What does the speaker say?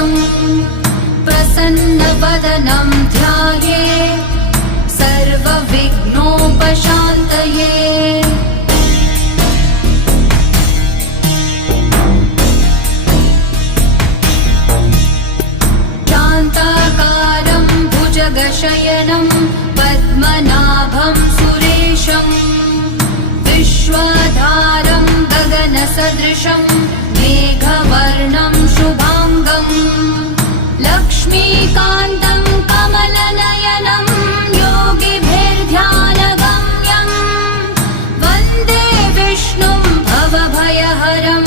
सुरेशम् प्रसन्नवदनं ध्यायेत् सर्वविघ्नोपशान्तये। शान्ताकारं भुजगशयनं पद्मनाभं सुरेशम् विश्वाधारं गगनसदृशं मेघवर्णं शुभाङ्गम् लक्ष्मीकान्तं कमलनयनं योगिभिर्ध्यानगम्यं वन्दे विष्णुं भवभयहरम्